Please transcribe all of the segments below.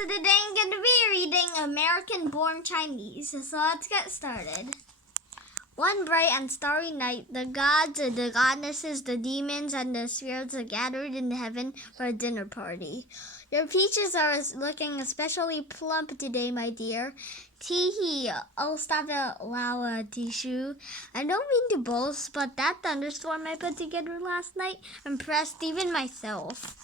So today I'm going to be reading American-Born Chinese. So let's get started. One bright and starry night, the gods, the goddesses, the demons, and the spirits are gathered in heaven for a dinner party. Your peaches are looking especially plump today, my dear. Tee-hee, oh stop it, Lawa Tishu. I don't mean to boast, but that thunderstorm I put together last night impressed even myself.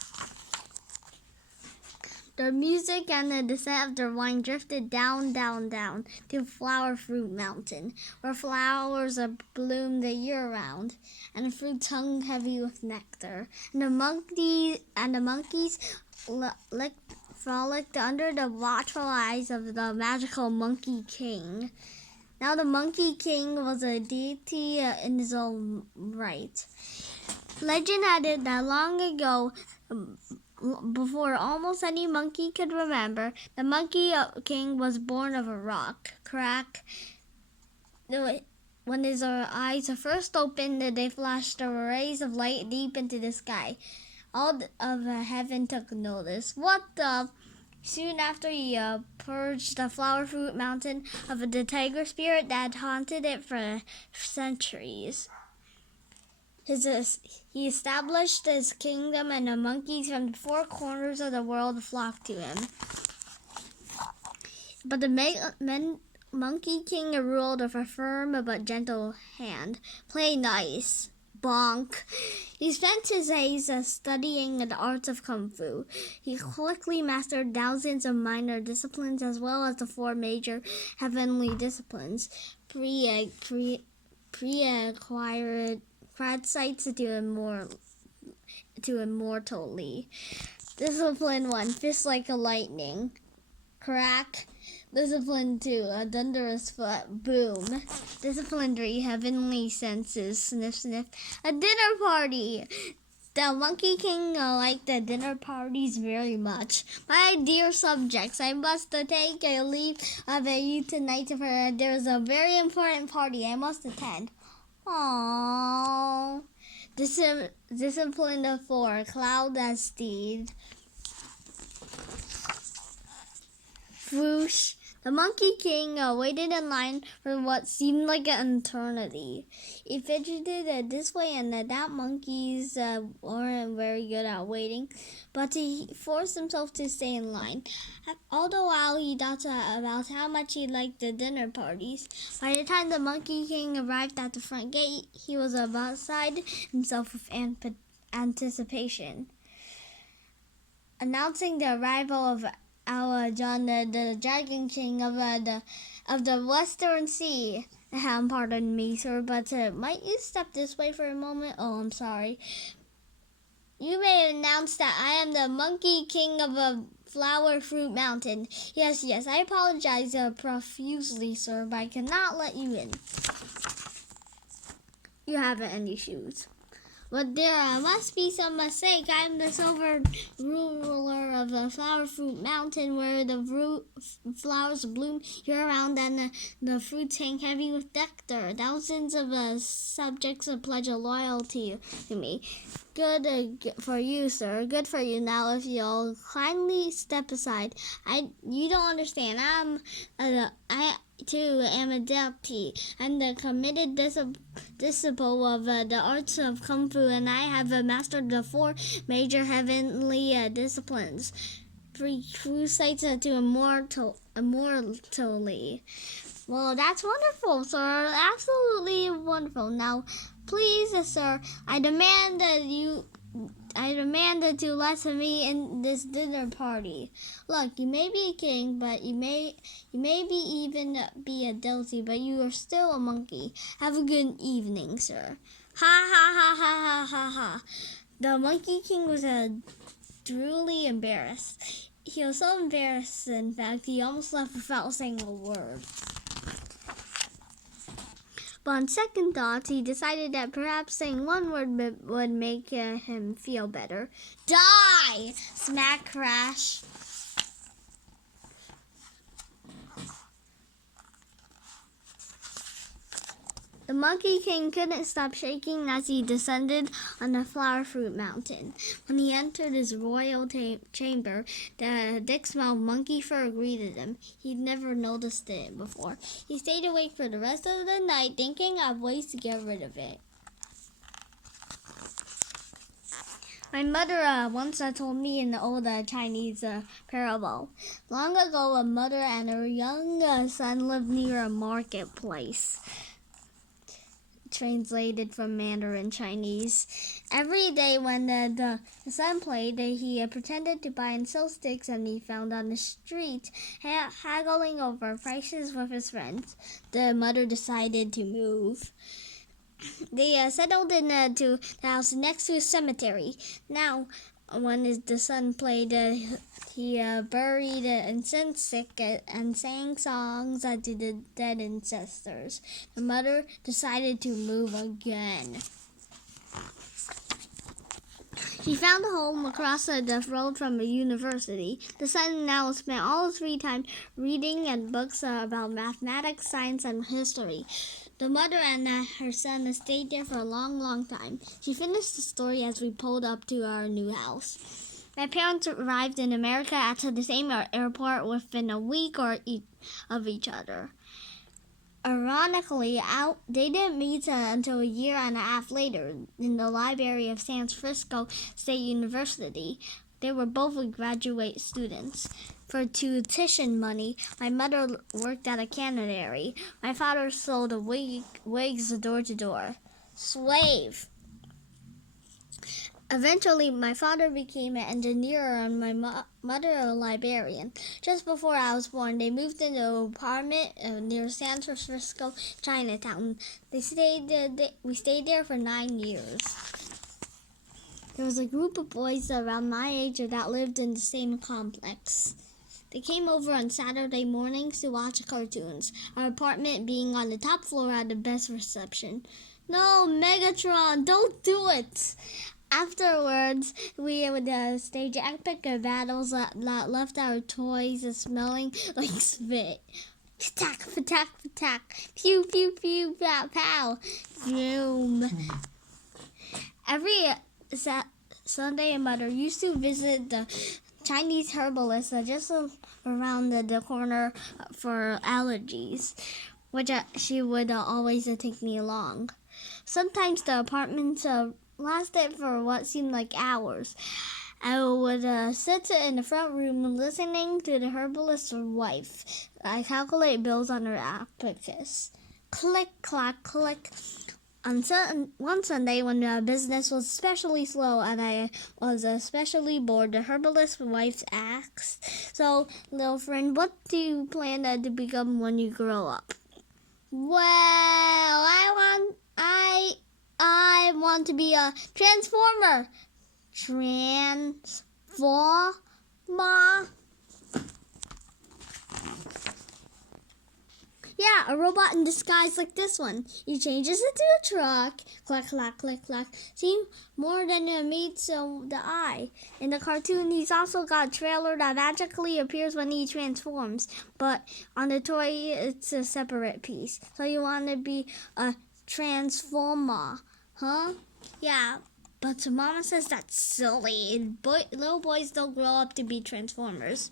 The music and the scent of their wine drifted down, down, down to Flower Fruit Mountain, where flowers bloom the year round, and fruits hung heavy with nectar. And the monkeys frolicked under the watchful eyes of the magical Monkey King. Now the Monkey King was a deity in his own right. Legend had it that long ago, before almost any monkey could remember, the Monkey King was born of a rock. Crack. When his eyes first opened, they flashed rays of light deep into the sky. All of heaven took notice. What the? Soon after, he purged the Flower Fruit Mountain of the tiger spirit that haunted it for centuries. He established his kingdom, and the monkeys from the four corners of the world flocked to him. But the Monkey King ruled with a firm but gentle hand. Play nice. Bonk. He spent his days studying the arts of Kung Fu. He quickly mastered thousands of minor disciplines as well as the four major heavenly disciplines. Pre-acquired sights to immortally. Discipline 1, fist like a lightning. Crack. Discipline 2, a thunderous foot. Boom. Discipline 3, heavenly senses. Sniff, sniff. A dinner party. The Monkey King liked the dinner parties very much. My dear subjects, I must take a leave of you tonight, for there is a very important party I must attend. Aww. Discipline 4, cloud as steed. Whoosh. The Monkey King waited in line for what seemed like an eternity. He fidgeted this way and that. Monkeys weren't very good at waiting, but he forced himself to stay in line. All the while, he thought about how much he liked the dinner parties. By the time the Monkey King arrived at the front gate, he was beside himself with anticipation. Announcing the arrival of our John, the Dragon King of the Western Sea. Pardon me, sir, but might you step this way for a moment? Oh, I'm sorry. You may announce that I am the Monkey King of Flower Fruit Mountain. Yes, I apologize profusely, sir, but I cannot let you in. You haven't any shoes. But there must be some mistake. I am the silver ruler of the Flower Fruit Mountain, where the flowers bloom year-round and the fruits hang heavy with nectar. Thousands of subjects pledge a loyalty to me. Good for you, sir. Good for you. Now, if you'll kindly step aside. You don't understand. I too am a deputy. I'm the committed disciple of the arts of Kung Fu, and I have mastered the four major heavenly disciplines. True sights to immortally. Well, that's wonderful, sir. Absolutely wonderful. Now, please, sir, I demand to let me in this dinner party. Look, you may be a king, but you may even be a deity, but you are still a monkey. Have a good evening, sir. Ha ha ha ha ha ha ha. The Monkey King was truly embarrassed. He was so embarrassed, in fact, he almost left without saying a word. But on second thoughts, he decided that perhaps saying one word would make him feel better. Die! Smack, crash. The Monkey King couldn't stop shaking as he descended on the flower fruit mountain. When he entered his royal chamber, the thick smell of monkey fur greeted him. He'd never noticed it before. He stayed awake for the rest of the night, thinking of ways to get rid of it. My mother once told me an old Chinese parable. Long ago, a mother and her young son lived near a marketplace. Translated from Mandarin Chinese. Every day when the son played, he pretended to buy and sell sticks and he found on the street, haggling over prices with his friends. The mother decided to move. They settled into the house next to a cemetery. Now, when the son played, he buried an incense stick and sang songs to the dead ancestors. The mother decided to move again. She found a home across the road from a university. The son now spent all his free time reading books about mathematics, science, and history. The mother and her son stayed there for a long, long time. She finished the story as we pulled up to our new house. My parents arrived in America at the same airport within a week of each other. Ironically, they didn't meet until a year and a half later in the library of San Francisco State University. They were both graduate students. For tuition money, my mother worked at a cannery. My father sold wigs door to door. Slave. Eventually, my father became an engineer and my mother a librarian. Just before I was born, they moved into an apartment near San Francisco, Chinatown. We stayed there for 9 years. There was a group of boys around my age that lived in the same complex. They came over on Saturday mornings to watch cartoons. Our apartment being on the top floor had the best reception. No, Megatron, don't do it! Afterwards, we would stage epic battles that left our toys smelling like spit. Patak, patak, patak. Pew, pew, pew, pow, pow. Boom. Every Sunday, Mother used to visit the Chinese herbalist just around the corner for allergies, which she would always take me along. Sometimes the apartment lasted for what seemed like hours. I would sit in the front room listening to the herbalist's wife. I calculate bills on her abacus. Click, clack, click. On one Sunday, when business was especially slow and I was especially bored, the herbalist's wife asked, "So, little friend, what do you plan to become when you grow up?" "Well, I want to be a transformer." Transformer? Yeah, a robot in disguise like this one. He changes into a truck. Clack, clack, click, clack. See, more than meets the eye. In the cartoon, he's also got a trailer that magically appears when he transforms. But on the toy, it's a separate piece. So you want to be a transformer, huh? Yeah, but Mama says that's silly. Little boys don't grow up to be transformers.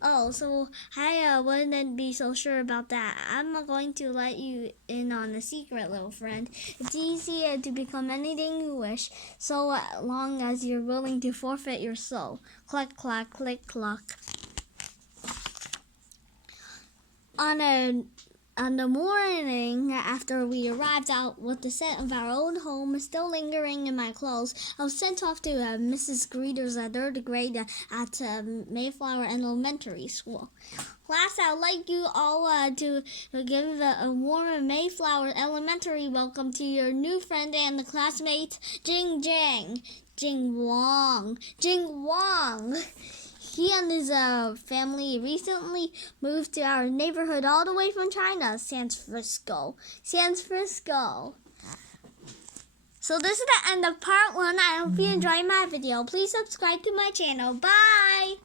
Oh, so I wouldn't be so sure about that. I'm going to let you in on a secret, little friend. It's easy to become anything you wish, so long as you're willing to forfeit your soul. Clack, clack, click, clock. On the morning after we arrived out with the scent of our old home still lingering in my clothes, I was sent off to Mrs. Greeter's third grade at Mayflower Elementary School. Class, I'd like you all to give a warm Mayflower Elementary welcome to your new friend and the classmate, Jing Jang. Jing Wong. Jing Wong. He and his family recently moved to our neighborhood all the way from China, San Francisco. San Francisco. So this is the end of part 1. I hope you enjoyed my video. Please subscribe to my channel. Bye!